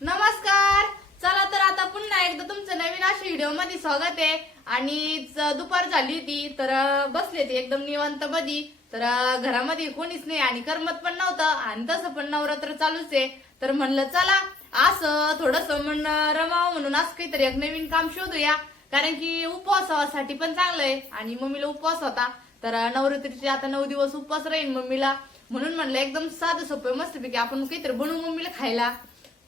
नमस्कार! चला तर आता पुन्हा एकदा तुमचं नवीन अशा व्हिडिओमध्ये स्वागत आहे. आणि दुपार झाली होती तर बसले ते एकदम निवांत मधी तर घरामध्ये कोणीच नाही आणि करमत पण नव्हतं आणि तसं पण नवरात्र चालूच आहे. तर म्हणलं चला असं थोडस म्हण रमावं म्हणून असं काहीतरी एक नवीन काम शोधूया. कारण की उपवासासाठी पण चांगलं आहे. आणि मम्मीला उपवास होता. तर नवरात्रीचे आता नऊ दिवस उपवास राहील मम्मीला. म्हणून म्हणलं एकदम साधं सोपं मस्तपैकी आपण काहीतरी बनवू मम्मीला खायला.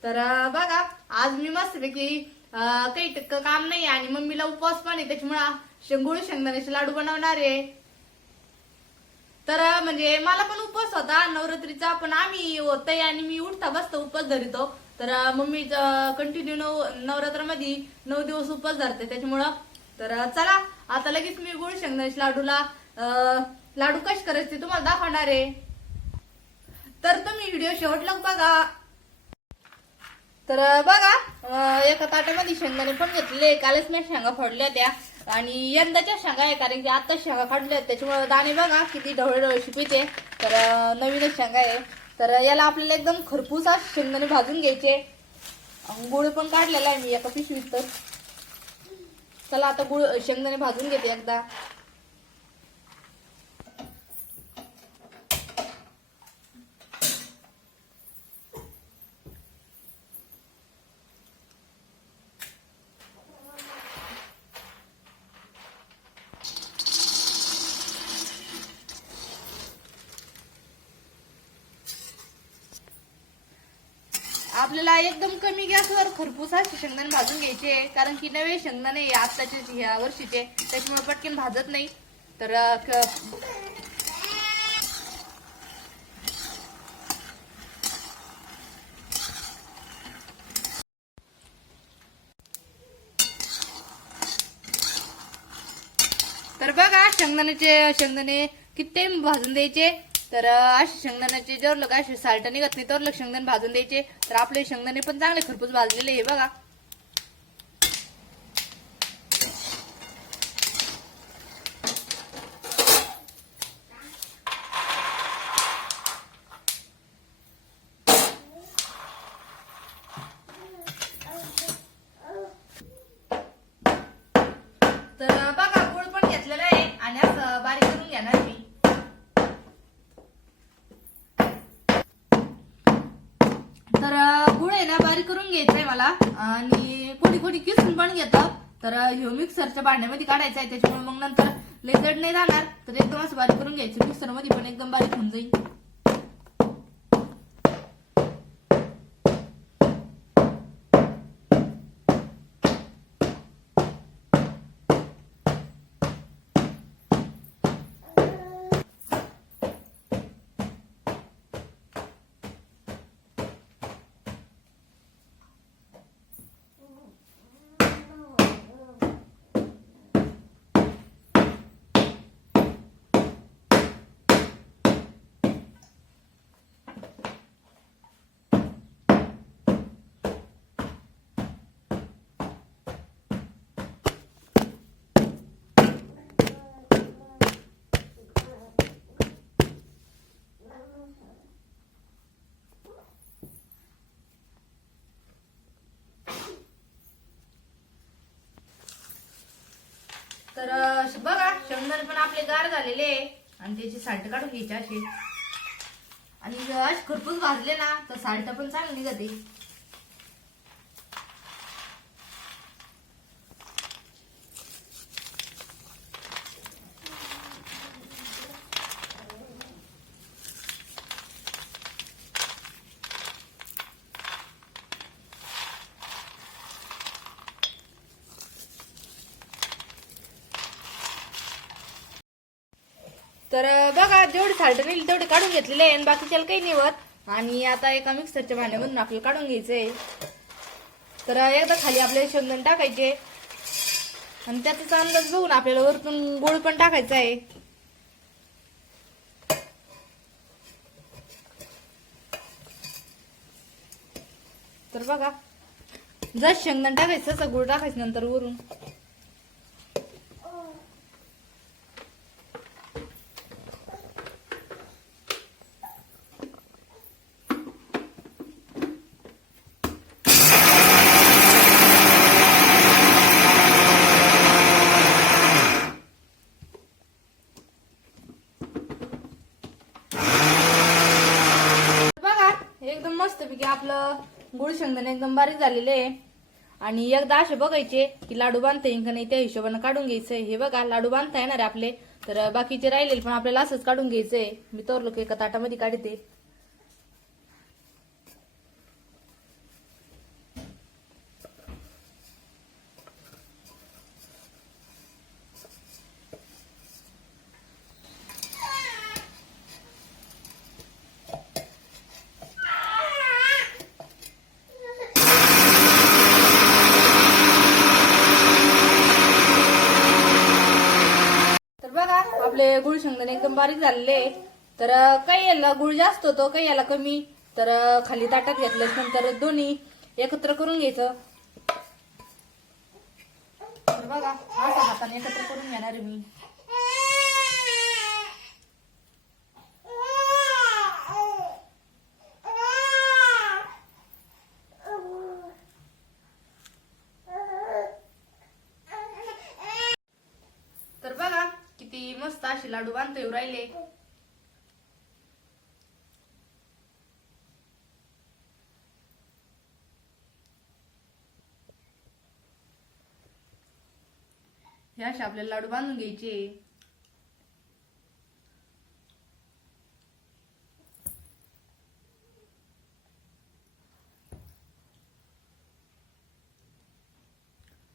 तर बघा आज मी मस्तपैकी काही टक्क काम नाही आणि मम्मीला उपवास पण आहे त्याच्यामुळे शेंगोळी शेंगदाण्याचे लाडू बनवणार आहे. तर म्हणजे मला पण उपवास होता नवरात्रीचा पण आम्ही होतय आणि मी उठता बसता उपवास धरितो. तर मम्मी कंटिन्यू नऊ नवरात्रामध्ये नऊ दिवस उपवास धरते त्याच्यामुळं. तर चला आता लगेच मी गुळ शेंगदाण्याचे लाडूला लाडू कसे करायचे ते तुम्हाला दाखवणार आहे. तर तुम्ही व्हिडिओ शेवटला बघा. तर बघा एका ताटामध्ये शेंगदाणे पण घेतले. कालच मी शेंगा फोडल्या त्या आणि यंदाच्या शेंगा आहे कारण की आत्ताच शेंगा काढल्या आहेत, त्याच्यामुळे दाणे बघा किती ढवळ शिपिते तर नवीनच शेंगा आहे. तर याला आपल्याला एकदम खरपूस असे शेंगदाणे भाजून घ्यायचे. गुळ पण काढलेला आहे मी एका पिशवीत तर. चला आता गुळ शेंगदाणे भाजून घेते एकदा. आपल्याला एकदम कमी गॅसवर खरपूस असे शेंगदाणे भाजून घ्यायचे कारण की नवे शेंगदाणे आहे आत्ताचे ह्या वर्षीचे त्याच्यामुळे पटकन भाजत नाही. तर तर बघा शेंगदाण्याचे शेंगदाणे किती भाजून द्यायचे. तर असे शेंगदाण्याचे जर लोक असे साल्ट निघत नाही तर लोक शेंगदाणे भाजून द्यायचे. तर आपले शेंगदाणे पण चांगले खरपूस भाजलेले आहे बघा. तर बघा गुळ पण घेतलेला आहे आणि असं बारीक करून घेणार घ्यायचंय मला. आणि कोणी कोणी किसून पण घेतं तर ह्यो मिक्सरच्या भांड्यामध्ये काढायचं आहे. त्याच्यामुळे मग नंतर लई जड नाही जाणार. तर एकदम असं बारीक करून घ्यायचं. मिक्सरमध्ये पण एकदम बारीक होऊन जाईल. तर बघा शेंगदाणे पण आपले गार झालेले आहे. आणि त्याची साल्ट काढून घ्यायची असे आणि जर खरपूस भाजले ना तर साल्ट पण चांगली निघते. तर बघा जेवढे साल्ट नेली तेवढे काढून घेतलेले आहे आणि बाकीच्याला काही निवत आणि आता एका मिक्सरच्या भांड्यामधून आपल्याला काढून घ्यायचंय. तर एकदा खाली आपल्याला शेंगदाणे टाकायचे. आणि त्याचा अंदाज बघून आपल्याला वरतून गोळ पण टाकायचा आहे. तर बघा जर शेंगदण टाकायचं तसं गुळ टाकायचं नंतर वरून. गुळ शेंगदाणे एकदम बारीक झालेले आहे. आणि एकदा असे बघायचे की लाडू बांधता येईल का नाही त्या हिशोबाने काढून घ्यायचंय. हे बघा लाडू बांधता येणार आपले. तर बाकीचे राहिलेले पण आपल्याला असंच काढून घ्यायचंय. मी तोरलो की एका ताटामध्ये काढते. बघा आपले गुळ शेंगदाणे एकदम बारीक झालेले तर काही याला गुळ जास्त होतो काही याला कमी. तर खाली ताटात घेतलं नंतर दोन्ही एकत्र करून घ्यायचं. तर बघा असा हाताने एकत्र करून घेणार मी तर बघा किती मस्त असे लाडू बांधता येऊ राहिले हे असे आपल्याला लाडू बांधून घ्यायचे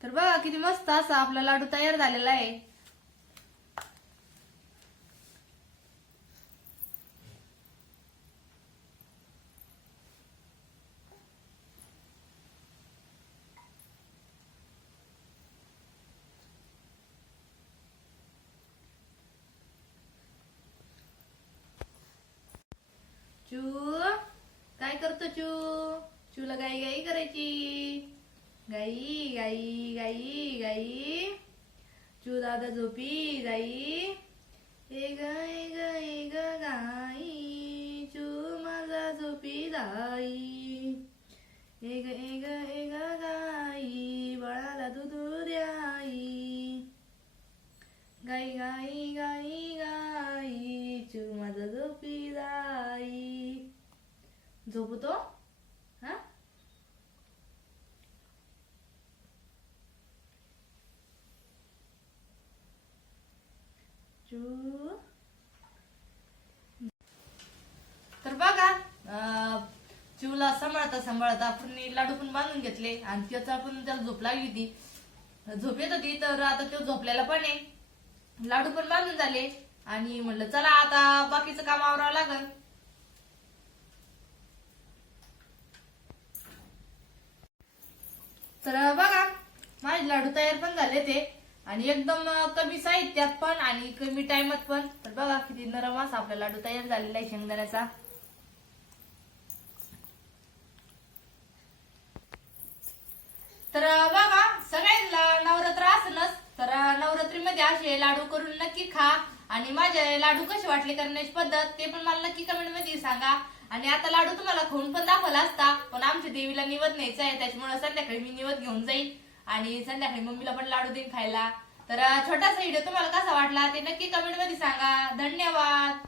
तर बघा किती मस्त असा आपला लाडू तयार झालेला आहे चू काय करतो चू? चूला गाई गाई करायची. गाई गाई गाई गाई. चू दादा झोपी गाई. ए ग ए ग ग गाई. चू माझा झोपी दाई ए ग ए ग ए ग गाई बाळाला दूध द्याई गाई गाई गाई गाई चू माझा झोपी जाई झोपतो हा तर बघा चिवला सांभाळता सांभाळता आपण लाडू पण बांधून घेतले आणि त्याचा पण त्याला झोप लागली होती. झोप येत होती तर आता तो झोपलेला पण आहे. लाडू पण बांधून झाले आणि म्हणलं चला आता बाकीचं काम आवरावं लागल. तर बघा माझे लाडू तयार पण झाले ते. आणि एकदम कमी साहित्यात पण आणि कमी टाइमात पण. तर बघा किती नरम असा आपला लाडू तयार झालेला आहे शेंगदाण्याचा. तर बघा सगळ्यांना नवरात्र असनच तर नवरात्रीमध्ये असे लाडू करून नक्की खा. आणि माझे लाडू कसे वाटले करण्याची पद्धत ते पण मला नक्की कमेंटमध्ये सांगा. आणि आता लाडू तुम्हाला खाऊन पण दाखवला असता पण आमच्या देवीला निवद न्यायचा आहे त्याच्यामुळे संध्याकाळी मी निवद घेऊन जाईल आणि संध्याकाळी मम्मीला पण लाडू देईन खायला. तर छोटासा व्हिडिओ तुम्हाला कसा वाटला ते नक्की कमेंटमध्ये सांगा. धन्यवाद.